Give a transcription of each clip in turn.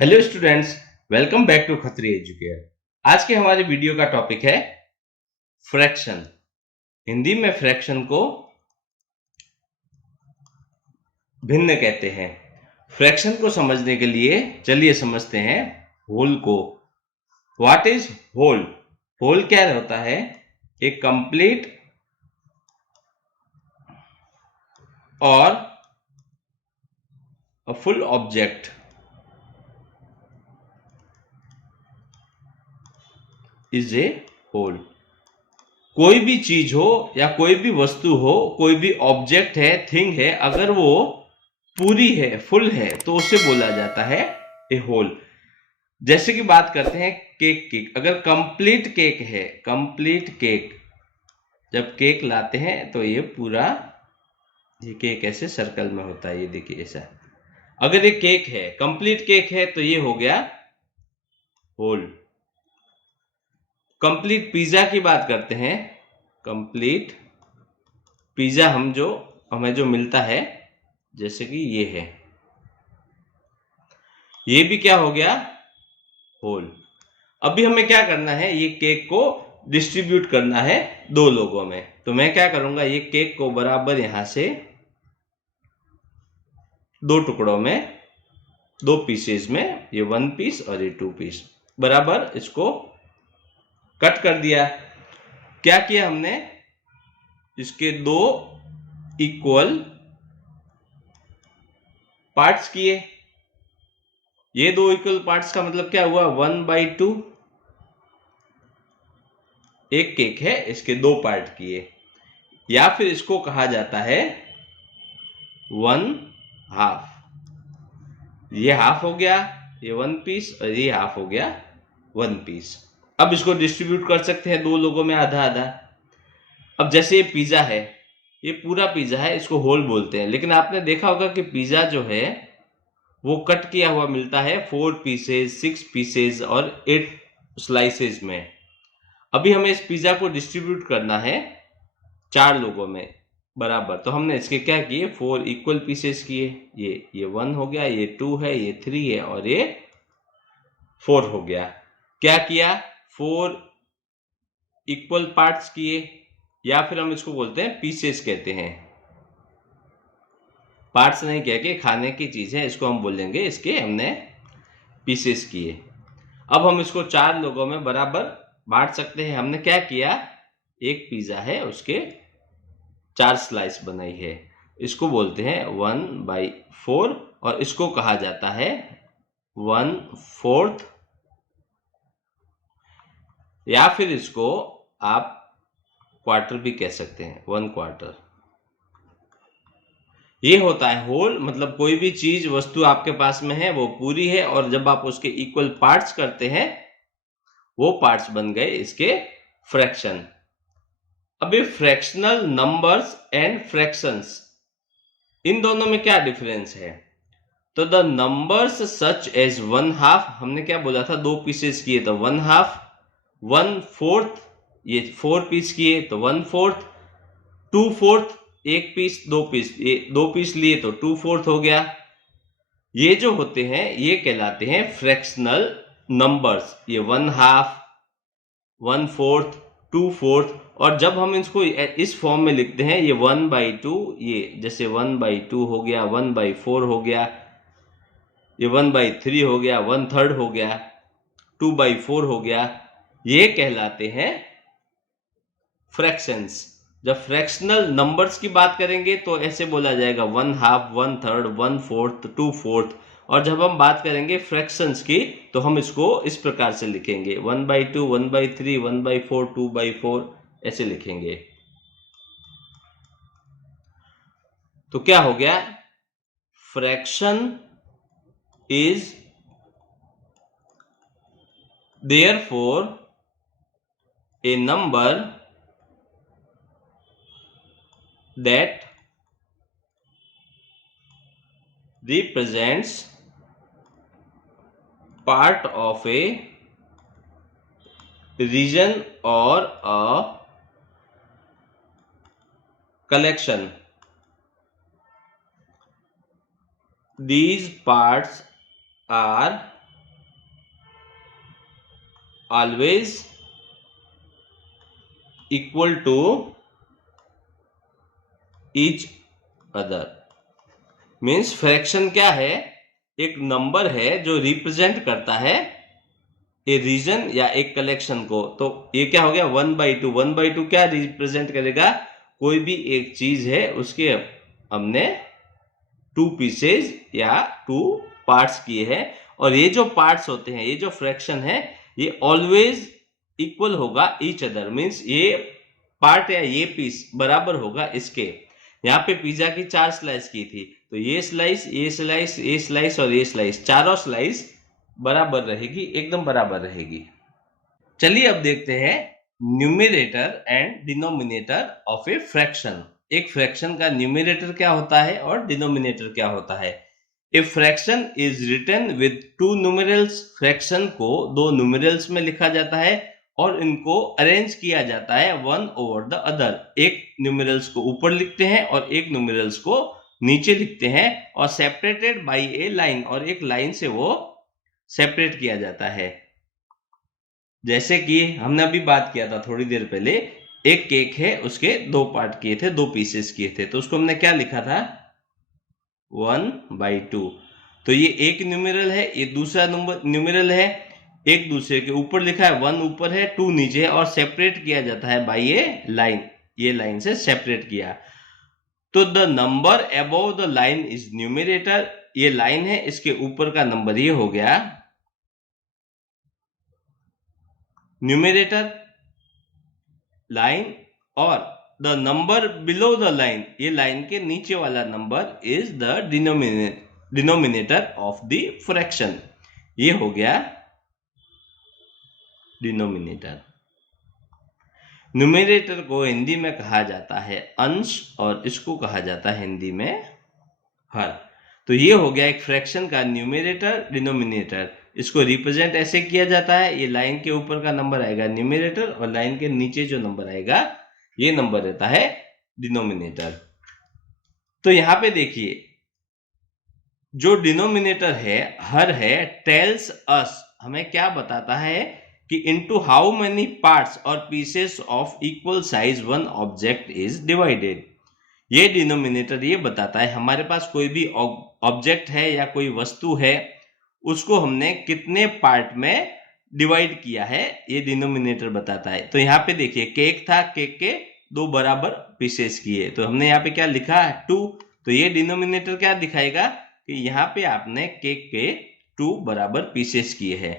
Hello students, welcome back to Khatri Educare. आज के हमारे वीडियो का टॉपिक है फ्रैक्शन। हिंदी में फ्रैक्शन को भिन्न कहते हैं। फ्रैक्शन को समझने के लिए चलिए समझते हैं होल को। What is whole? होल क्या होता है? एक कंप्लीट और a full object is a whole. कोई भी चीज हो या कोई भी वस्तु हो, कोई भी ऑब्जेक्ट है, थिंग है, अगर वो पूरी है, फुल है, तो उसे बोला जाता है ए होल। जैसे कि बात करते हैं केक की। अगर कंप्लीट केक है, कंप्लीट केक, जब केक लाते हैं तो ये पूरा, ये केक ऐसे सर्कल में होता है, ये देखिए ऐसा। अगर ये केक है, कंप्लीट केक है, तो ये हो गया होल। कंप्लीट पिज्जा की बात करते हैं। कंप्लीट पिज्जा हमें जो मिलता है, जैसे कि ये है, ये भी क्या हो गया? होल। अभी हमें क्या करना है? ये केक को डिस्ट्रीब्यूट करना है दो लोगों में। तो मैं क्या करूंगा, ये केक को बराबर यहां से दो टुकड़ों में, दो पीसेस में, ये 1 पीस और ये 2 पीस, बराबर इसको कट कर दिया। क्या किया हमने? इसके दो इक्वल पार्ट्स किए। ये दो इक्वल पार्ट्स का मतलब क्या हुआ? 1/2। एक केक है, इसके दो पार्ट किए, या फिर इसको कहा जाता है 1/2। ये हाफ हो गया, ये 1 पीस, और ये हाफ हो गया 1 पीस। अब इसको डिस्ट्रीब्यूट कर सकते हैं दो लोगों में, आधा आधा। अब जैसे ये पिज्जा है, ये पूरा पिज्जा है, इसको होल बोलते हैं। लेकिन आपने देखा होगा कि पिज्जा जो है वो कट किया हुआ मिलता है 4 पीसेज, 6 पीसेज और 8 स्लाइसेस में। अभी हमें इस पिज्जा को डिस्ट्रीब्यूट करना है 4 लोगों में बराबर। तो हमने इसके क्या किए? 4 इक्वल पीसेस किए। ये 1 हो गया, ये 2 है, ये 3 है, और ये 4 हो गया। क्या किया? 4 इक्वल पार्ट्स किए, या फिर हम इसको बोलते हैं पीसेस कहते हैं। पार्ट्स नहीं कह के, खाने की चीज है, इसको हम बोलेंगे, इसके हमने पीसेस किए। अब हम इसको 4 लोगों में बराबर बांट सकते हैं। हमने क्या किया? एक पिज्जा है, उसके 4 स्लाइस बनाई है, इसको बोलते हैं 1/4, और इसको कहा जाता है 1/4, या फिर इसको आप क्वार्टर भी कह सकते हैं, 1/4। ये होता है होल। मतलब कोई भी चीज, वस्तु आपके पास में है, वो पूरी है, और जब आप उसके इक्वल पार्ट्स करते हैं, वो पार्ट्स बन गए इसके फ्रैक्शन। अभी फ्रैक्शनल नंबर्स एंड फ्रैक्शंस, इन दोनों में क्या डिफरेंस है? तो द नंबर्स सच एज 1/2, हमने क्या बोला था? 2 पीसेस किए तो 1/2, 1/4, ये 4 पीस किए तो 1/4, 2/4, एक पीस, 2 पीस, ये 2 पीस लिए तो 2/4 हो गया। ये जो होते हैं ये कहलाते हैं फ्रैक्शनल नंबर्स। ये 1/2, 1/4, 2/4, और जब हम इसको इस फॉर्म में लिखते हैं, ये 1/2, ये जैसे 1/2 हो गया, 1/4 हो गया, ये 1/3 हो गया, 1/3 हो गया, 2/4 हो गया, ये कहलाते हैं फ्रैक्शंस। जब फ्रैक्शनल नंबर्स की बात करेंगे तो ऐसे बोला जाएगा 1/2, 1/3, 1/4, 2/4, और जब हम बात करेंगे फ्रैक्शंस की, तो हम इसको इस प्रकार से लिखेंगे 1/2, 1/3, 1/4, 2/4, ऐसे लिखेंगे। तो क्या हो गया? Fraction is therefore a number that represents part of a region or a collection. These parts are always equal to each other. Means fraction क्या है? एक नंबर है जो रिप्रेजेंट करता है ए रीजन या एक कलेक्शन को। तो ये क्या हो गया? 1/2। 1/2 क्या रिप्रेजेंट करेगा? कोई भी एक चीज है उसके हमने 2 पीसेज या 2 पार्ट्स किए हैं, और ये जो पार्ट्स होते हैं, ये जो फ्रैक्शन है, ये ऑलवेज इक्वल होगा ईच अदर। मीन्स ये पार्ट या ये पीस बराबर होगा इसके। यहाँ पे पिज्जा की 4 स्लाइस की थी, तो ये स्लाइस, ये स्लाइस, ये स्लाइस और ये स्लाइस, चारों स्लाइस बराबर रहेगी, एकदम बराबर रहेगी। चलिए अब देखते हैं numerator and denominator of a fraction. एक फ्रैक्शन का न्यूमरेटर क्या होता है और डिनोमिनेटर क्या होता है। A fraction is written with 2 numerals. Fraction को 2 न्यूमरल्स में लिखा जाता है और इनको अरेंज किया जाता है वन ओवर द अदर। एक न्यूमरल्स को ऊपर लिखते हैं और एक न्यूमरल्स को नीचे लिखते हैं, और सेपरेटेड बाय ए लाइन, और एक लाइन से वो सेपरेट किया जाता है। जैसे कि हमने अभी बात किया था थोड़ी देर पहले, एक केक है, उसके 2 पार्ट किए थे, 2 पीसेस किए थे, तो उसको हमने क्या लिखा था? 1/2। तो ये एक न्यूमेरल है, ये दूसरा न्यूमेरल है, एक दूसरे के ऊपर लिखा है, 1 ऊपर है, 2 नीचे है, और सेपरेट किया जाता है बाय ये लाइन। ये लाइन से सेपरेट किया। तो the number above the line is numerator. ये लाइन है, इसके ऊपर का नंबर ये हो गया न्यूमरेटर लाइन, और the number below the line, ये लाइन के नीचे वाला number, is the denominator of the fraction. ये हो गया डिनोमिनेटर। न्यूमरेटर को हिंदी में कहा जाता है अंश, और इसको कहा जाता है हिंदी में हर। तो ये हो गया एक फ्रैक्शन का न्यूमरेटर, डिनोमिनेटर। इसको रिप्रेजेंट ऐसे किया जाता है, ये लाइन के ऊपर का नंबर आएगा न्यूमरेटर, और लाइन के नीचे जो नंबर आएगा ये नंबर रहता है डिनोमिनेटर। तो यहां पे देखिए, जो डिनोमिनेटर है, हर है, टेल्स अस, हमें क्या बताता है कि इनटू हाउ मेनी पार्ट्स और pieces of equal size one object is divided. ये डिनोमिनेटर ये बताता है हमारे पास कोई भी ऑब्जेक्ट है या कोई वस्तु है, उसको हमने कितने पार्ट में डिवाइड किया है, ये डिनोमिनेटर बताता है। तो यहाँ पे देखिए, केक था, केक के 2 बराबर पीसेस किए, तो हमने यहाँ पे क्या लिखा है? 2। तो ये डिनोमिनेटर क्या दिखाएगा कि यहाँ पे आपने केक के 2 बराबर पीसेस किए हैं।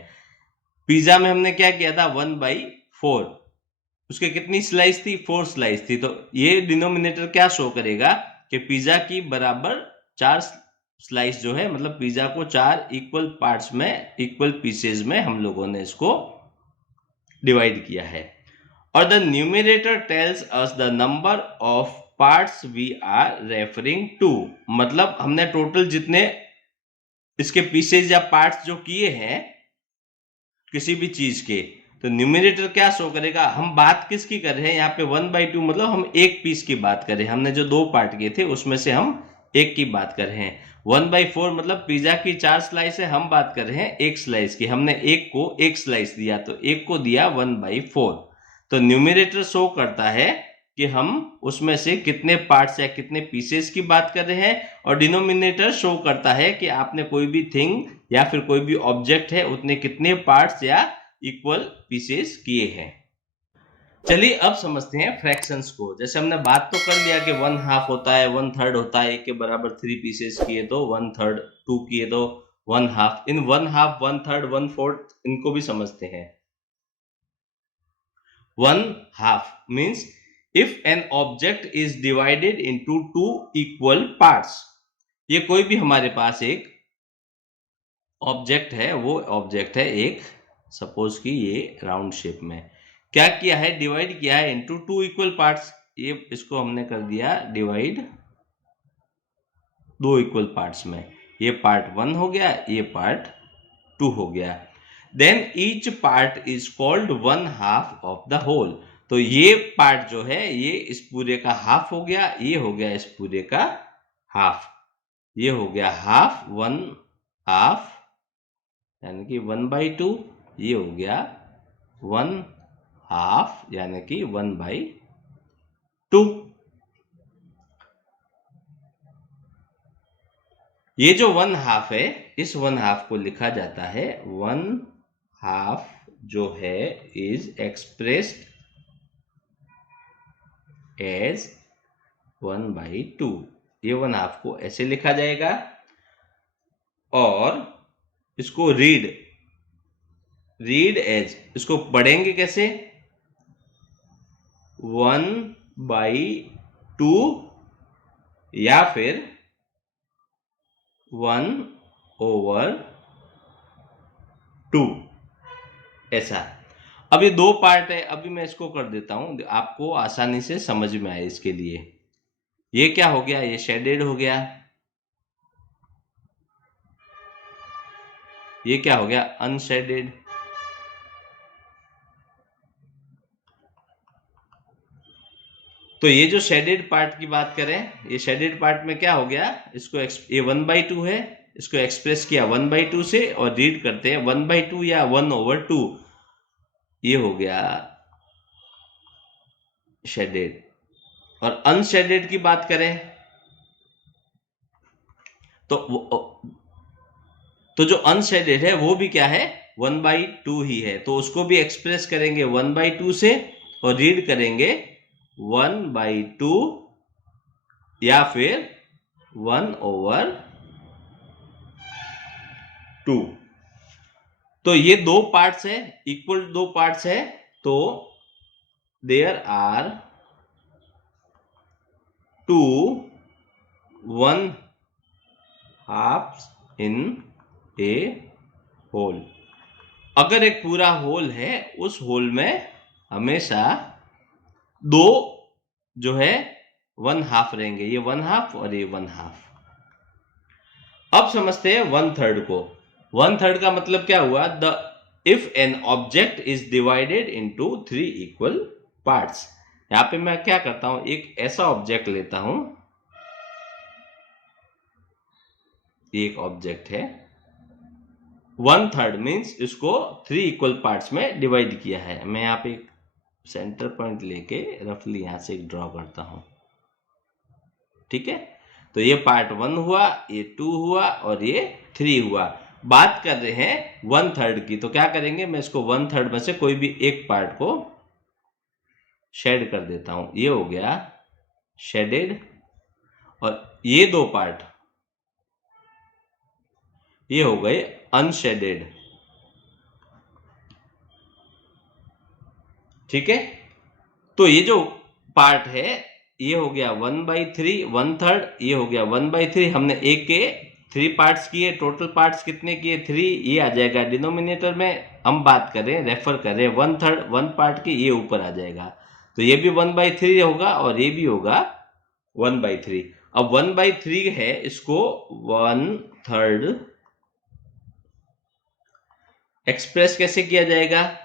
पिज्जा में हमने क्या किया था? 1/4। उसके कितनी स्लाइस थी? 4 स्लाइस थी। तो ये डिनोमिनेटर क्या शो करेगा कि पिज्जा की बराबर 4 स्लाइस जो है, मतलब पिज्जा को 4 इक्वल पार्ट्स में, इक्वल पीसेस में हम लोगों ने इसको डिवाइड किया है। और the numerator tells us the number of parts we are referring to. मतलब हमने टोटल जितने इसके पीसेज या पार्ट्स जो किए हैं किसी भी चीज के, तो न्यूमरेटर क्या शो करेगा? हम बात किसकी कर रहे हैं यहाँ पे? 1/2 मतलब हम एक पीस की बात कर रहे हैं। हमने जो 2 पार्ट किए थे उसमें से हम एक की बात कर रहे हैं। 1/4 मतलब पिज्जा की 4 स्लाइस है, हम बात कर रहे हैं एक स्लाइस की। हमने एक को एक स्लाइस दिया, तो एक को दिया 1/4। तो न्यूमरेटर शो करता है कि हम उसमें से कितने पार्ट्स या कितने पीसेस की बात कर रहे हैं, और डिनोमिनेटर शो करता है कि आपने कोई भी थिंग या फिर कोई भी ऑब्जेक्ट है, उतने कितने पार्ट्स या इक्वल पीसेस किए हैं। चलिए अब समझते हैं फ्रैक्शंस को। जैसे हमने बात तो कर लिया कि 1/2 होता है, 1/3 होता है, एक के बराबर 3 पीसेस किए तो 1/3, 2 किए तो 1/2। इन 1/2, 1/3, 1/4 इनको भी समझते हैं। 1/2 means if an object is divided into 2 equal parts। ये कोई भी हमारे पास एक ऑब्जेक्ट है, वो ऑब्जेक्ट है एक, सपोज कि ये राउंड शेप में क्या किया है? डिवाइड किया है इनटू 2 इक्वल पार्ट्स। ये इसको हमने कर दिया डिवाइड 2 इक्वल पार्ट्स में। ये पार्ट 1 हो गया, ये पार्ट 2 हो गया। Then each part is called 1/2 of the whole. तो ये पार्ट जो है ये इस पूरे का हाफ हो गया, ये हो गया इस पूरे का हाफ, ये हो गया हाफ, 1/2 यानी कि 1/2, ये हो गया 1/2 यानी कि 1/2। ये जो 1/2 है, इस 1/2 को लिखा जाता है 1/2 जो है इज एक्सप्रेस्ड एज 1/2। ये 1/2 को ऐसे लिखा जाएगा और इसको रीड एज, इसको पढ़ेंगे कैसे? 1/2 या फिर 1/2 ऐसा। अब ये दो पार्ट है, अभी मैं इसको कर देता हूं आपको आसानी से समझ में आए इसके लिए। ये क्या हो गया? ये शेडेड हो गया। ये क्या हो गया? अनशेडेड। तो ये जो शेडेड पार्ट की बात करें, ये शेडेड पार्ट में क्या हो गया? इसको ये 1/2 है, इसको एक्सप्रेस किया 1/2 से और रीड करते हैं 1/2 या 1/2। ये हो गया शेडेड। और अनशेडेड की बात करें तो जो अनशेडेड है वो भी क्या है? 1/2 ही है। तो उसको भी एक्सप्रेस करेंगे 1/2 से और रीड करेंगे 1/2 या फिर 1/2। तो ये दो पार्ट्स है, इक्वल दो पार्ट्स है, तो there are 2 1/2 in a whole. अगर एक पूरा होल है, उस होल में हमेशा दो जो है 1/2 रहेंगे, ये 1/2 और ये 1/2। अब समझते हैं 1/3 को। 1/3 का मतलब क्या हुआ? If an object is divided into 3 equal parts. यहां पे मैं क्या करता हूं, एक ऐसा ऑब्जेक्ट लेता हूं, एक ऑब्जेक्ट है 1/3 मीन्स इसको 3 इक्वल पार्ट्स में डिवाइड किया है। मैं यहाँ पे एक सेंटर पॉइंट लेके रफली यहां से ड्रॉ करता हूं, ठीक है? तो ये पार्ट 1 हुआ, ये 2 हुआ और ये 3 हुआ। बात कर रहे हैं 1/3 की, तो क्या करेंगे? मैं इसको 1/3 में से कोई भी एक पार्ट को शेड कर देता हूं। ये हो गया शेडेड। और ये दो पार्ट ये हो गए अनशेडेड, ठीक है? तो ये जो पार्ट है ये हो गया 1/3, 1/3। ये हो गया 1/3। हमने एक के 3 पार्ट्स किए, टोटल पार्ट्स कितने किए? 3। ये आ जाएगा डिनोमिनेटर में। हम बात कर रहे हैं, रेफर कर रहे हैं 1/3, 1 पार्ट के, ये ऊपर आ जाएगा। तो ये भी 1/3 होगा और ये भी होगा 1/3। अब 1/3 है, इसको 1/3 एक्सप्रेस कैसे किया जाएगा?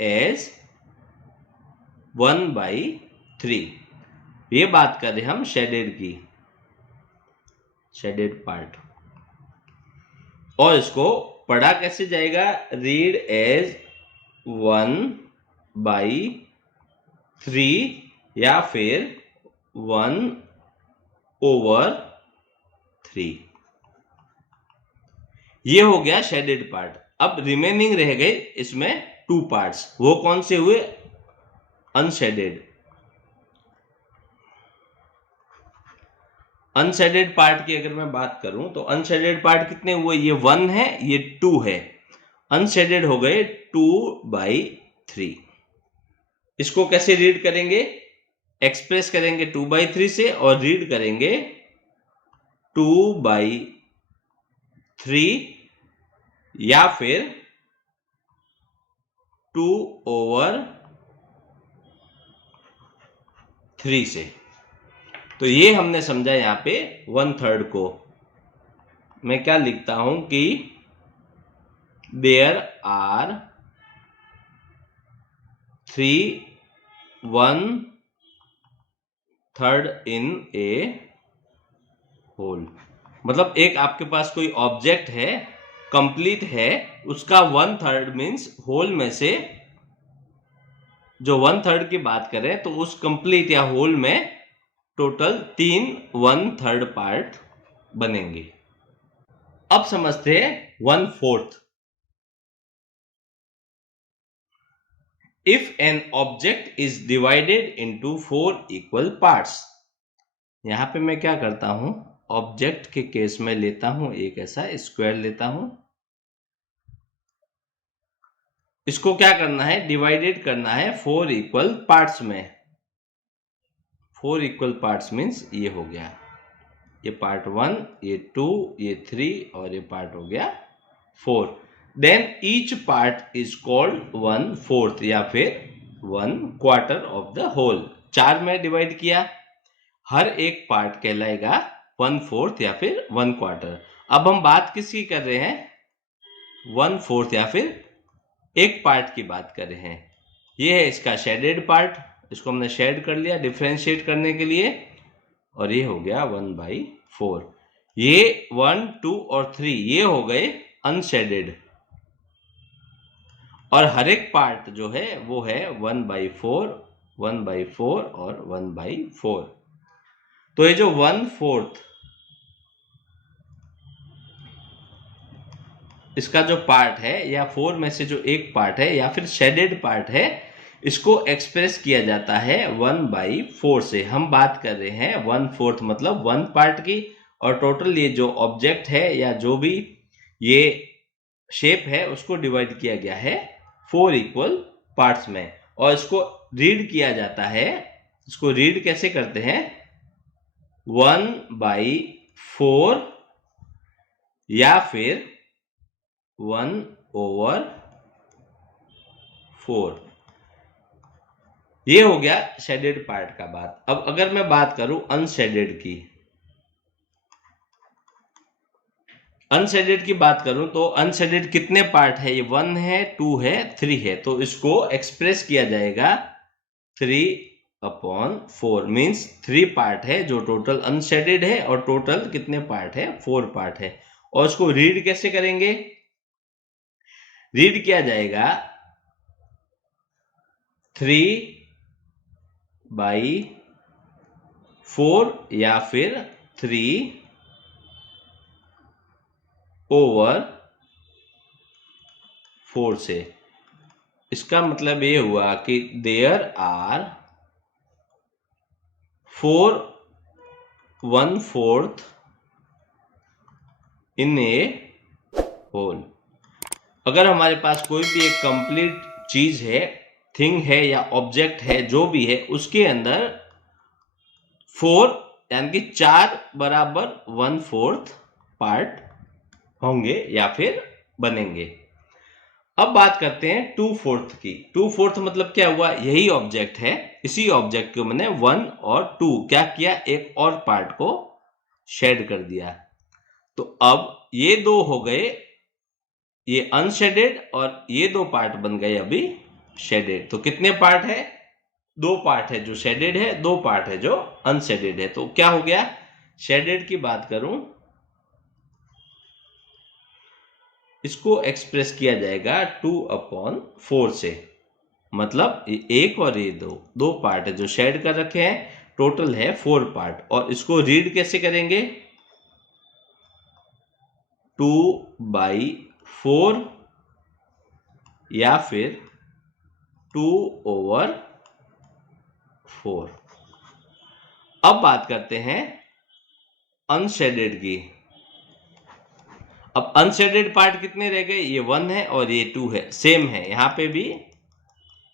एज 1/3। ये बात कर रहे हैं हम शेडेड की, शेडेड पार्ट। और इसको पढ़ा कैसे जाएगा? रीड एज 1/3 या फिर 1/3। ये हो गया शेडेड पार्ट। अब रिमेनिंग रह गए इसमें 2 पार्ट्स। वो कौन से हुए? अनशेडेड। अनशेडेड पार्ट की अगर मैं बात करूं तो अनशेडेड पार्ट कितने हुए? ये 1 है, ये 2 है। अनशेडेड हो गए 2/3। इसको कैसे रीड करेंगे? एक्सप्रेस करेंगे 2/3 से और रीड करेंगे 2/3 या फिर 2/3 से। तो ये हमने समझा यहां पे 1/3 को। मैं क्या लिखता हूं कि there are 3 1/3 in a whole. मतलब एक आपके पास कोई ऑब्जेक्ट है कंप्लीट है उसका 1/3 मीन्स होल में से जो 1/3 की बात करें तो उस कंप्लीट या होल में टोटल 3 1/3 पार्ट बनेंगे। अब समझते हैं 1/4। If an object is divided into 4 equal parts, यहां पे मैं क्या करता हूं, ऑब्जेक्ट के केस में लेता हूं एक ऐसा स्क्वायर लेता हूं, इसको क्या करना है, डिवाइडेड करना है 4 इक्वल पार्ट्स में। 4 इक्वल पार्ट्स मीन्स ये हो गया, ये पार्ट 1, ये 2, ये 3 और ये पार्ट हो गया 4। Then each part is called 1/4 या फिर 1/4 ऑफ द होल। 4 में डिवाइड किया, हर एक पार्ट कहलाएगा 1/4 या फिर 1/4। अब हम बात किसकी कर रहे हैं, 1/4 या फिर एक पार्ट की बात कर रहे हैं। ये है इसका शेडेड पार्ट, इसको हमने शेड कर लिया डिफरेंशिएट करने के लिए, और ये हो गया 1/4। ये 1, 2 और 3 ये हो गए अनशेडेड, और हर एक पार्ट जो है वो है 1/4, 1/4 और 1/4। तो ये जो 1/4 इसका जो पार्ट है या 4 में से जो एक पार्ट है या फिर शेडेड पार्ट है, इसको एक्सप्रेस किया जाता है 1/4 से। हम बात कर रहे हैं 1/4 मतलब 1 पार्ट की, और टोटल ये जो ऑब्जेक्ट है या जो भी ये शेप है उसको डिवाइड किया गया है 4 इक्वल पार्ट्स में, और इसको रीड किया जाता है। इसको रीड कैसे करते हैं, 1/4 या फिर 1/4। ये हो गया शेडेड पार्ट का बात। अब अगर मैं बात करूं अनशेडेड की, अनशेडेड की बात करूं तो अनशेडेड कितने पार्ट है, ये 1 है, 2 है, 3 है। तो इसको एक्सप्रेस किया जाएगा 3/4 मीन्स 3 पार्ट है जो टोटल अनशेडेड है, और टोटल कितने पार्ट है, 4 पार्ट है। और इसको रीड कैसे करेंगे, रीड किया जाएगा 3/4 या फिर 3/4 से। इसका मतलब ये हुआ कि there are 4 1/4 in a whole. अगर हमारे पास कोई भी एक कंप्लीट चीज है, थिंग है या ऑब्जेक्ट है, जो भी है, उसके अंदर 4 यानी कि 4 बराबर 1/4 पार्ट होंगे या फिर बनेंगे। अब बात करते हैं 2/4 की। 2/4 मतलब क्या हुआ, यही ऑब्जेक्ट है, इसी ऑब्जेक्ट को मैंने 1 और 2 क्या किया, एक और पार्ट को शेड कर दिया। तो अब ये दो हो गए, ये अनशेडेड, और ये दो पार्ट बन गए अभी शेडेड। तो कितने पार्ट है, 2 पार्ट है जो शेडेड है, 2 पार्ट है जो अनशेडेड है। तो क्या हो गया, शेडेड की बात करूं, इसको एक्सप्रेस किया जाएगा 2/4 से। मतलब एक और ये दो पार्ट है जो शेड कर रखे हैं, टोटल है 4 पार्ट। और इसको रीड कैसे करेंगे, 2/4 या फिर 2/4। अब बात करते हैं अनशेडेड की। अब अनशेडेड पार्ट कितने रह गए, ये 1 है और ये 2 है, सेम है, यहां पे भी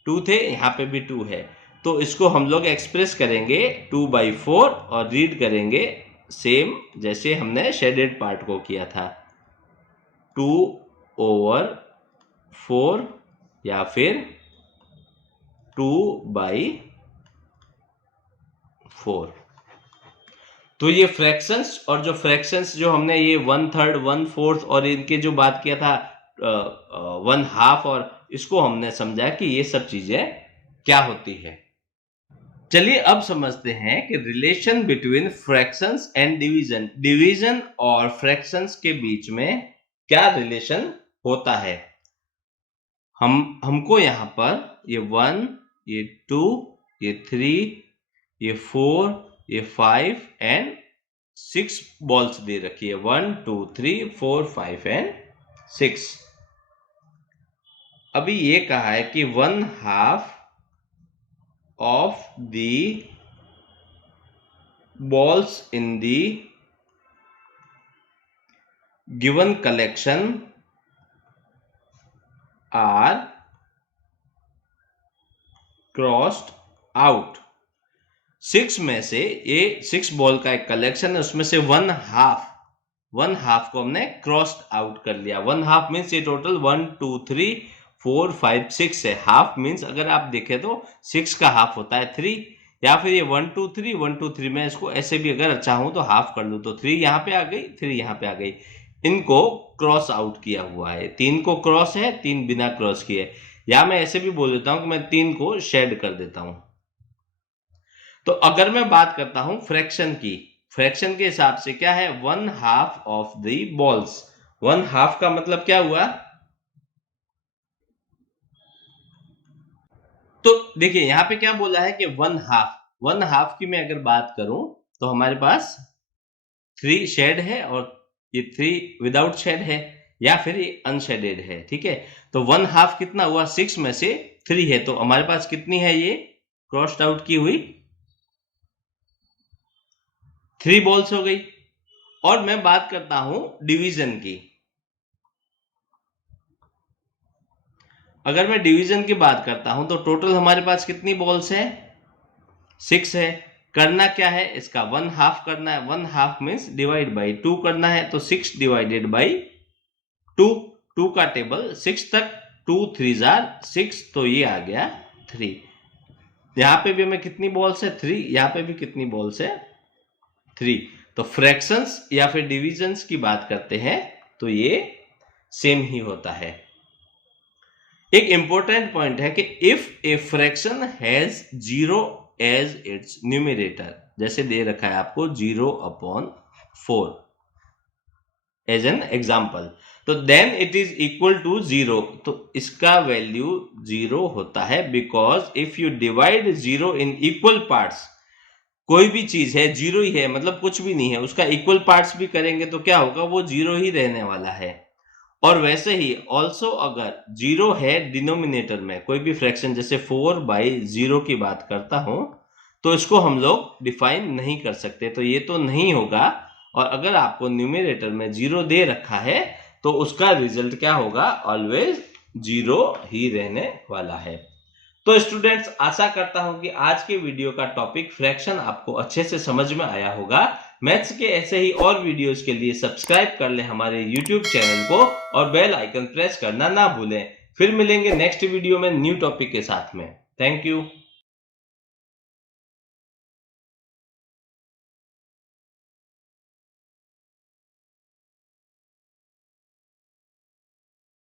2 थे, यहां पे भी 2 है। तो इसको हम लोग एक्सप्रेस करेंगे 2/4 और रीड करेंगे सेम जैसे हमने शेडेड पार्ट को किया था, 2/4 या फिर 2/4। तो ये फ्रैक्शंस, और जो फ्रैक्शंस जो हमने ये 1/3 1/4 और इनके जो बात किया था 1/2, और इसको हमने समझा कि ये सब चीजें क्या होती है। चलिए अब समझते हैं कि relation between fractions and division. Division और फ्रैक्शंस के बीच में क्या रिलेशन होता है। हमको यहाँ पर ये 1, ये 2, ये 3, ये 4, ये 5 एंड 6 बॉल्स दे रखी है। 1, 2, 3, 4, 5 एंड 6। अभी ये कहा है कि 1/2 of the balls in the given collection are crossed out। 6 में से ये 6 बॉल का एक कलेक्शन है, उसमें से 1/2 को हमने क्रॉस्ड आउट कर लिया। 1/2 मीन्स ये टोटल 1, 2, 3, 4, 5, 6 है। हाफ मीन्स अगर आप देखें तो 6 का हाफ होता है 3, या फिर ये 1, 2, 3, 1, 2, 3 में इसको ऐसे भी अगर चाहूं तो हाफ कर लूं तो 3 यहाँ पे आ गई, 3 यहाँ पे आ गई। इनको क्रॉस आउट किया हुआ है। 3 को क्रॉस है, 3 बिना क्रॉस किए। या मैं ऐसे भी बोल देता हूं कि मैं 3 को शेड कर देता हूं। तो अगर मैं बात करता हूं फ्रैक्शन की, फ्रैक्शन के हिसाब से क्या है, 1/2 ऑफ द बॉल्स। 1/2 का मतलब क्या हुआ, तो देखिए यहां पे क्या बोला है कि 1/2 की मैं अगर बात करूं तो हमारे पास 3 शेड है और ये 3 विदाउट शेड है, या फिर ये अनशेडेड है। ठीक है, तो 1/2 कितना हुआ, 6 में से 3 है, तो हमारे पास कितनी है ये क्रॉस्ड आउट की हुई, 3 बॉल्स हो गई। और मैं बात करता हूं डिवीजन की। अगर मैं डिवीजन की बात करता हूं तो टोटल हमारे पास कितनी बॉल्स है, 6 है। करना क्या है, इसका 1/2 करना है। 1/2 मीन्स डिवाइड बाई 2 करना है, तो 6 डिवाइडेड बाई 2, 2 का टेबल 6 तक, 2 3 6, तो ये आ गया 3। यहां पे भी हमें कितनी बॉल्स है, 3, यहां पे भी कितनी बॉल्स है, 3। तो फ्रैक्शंस या फिर डिविजन्स की बात करते हैं तो ये सेम ही होता है। एक इंपॉर्टेंट पॉइंट है कि if a fraction has 0 as its numerator, जैसे दे रखा है आपको 0/4 एज एन एग्जाम्पल, तो then it is equal to 0, तो इसका वैल्यू 0 होता है। Because if you divide 0 in equal parts, कोई भी चीज है 0 ही है, मतलब कुछ भी नहीं है, उसका इक्वल पार्ट्स भी करेंगे तो क्या होगा, वो 0 ही रहने वाला है। और वैसे ही ऑल्सो अगर 0 है डिनोमिनेटर में, कोई भी फ्रैक्शन जैसे 4/0 की बात करता हूं, तो इसको हम लोग डिफाइन नहीं कर सकते, तो ये तो नहीं होगा। और अगर आपको न्यूमरेटर में 0 दे रखा है तो उसका रिजल्ट क्या होगा, ऑलवेज 0 ही रहने वाला है। तो स्टूडेंट्स, आशा करता हूं कि आज के वीडियो का टॉपिक फ्रैक्शन आपको अच्छे से समझ में आया होगा। मैथ्स के ऐसे ही और वीडियोस के लिए सब्सक्राइब कर लें हमारे YouTube चैनल को और बेल आइकन प्रेस करना ना भूलें। फिर मिलेंगे नेक्स्ट वीडियो में न्यू टॉपिक के साथ में। Thank you.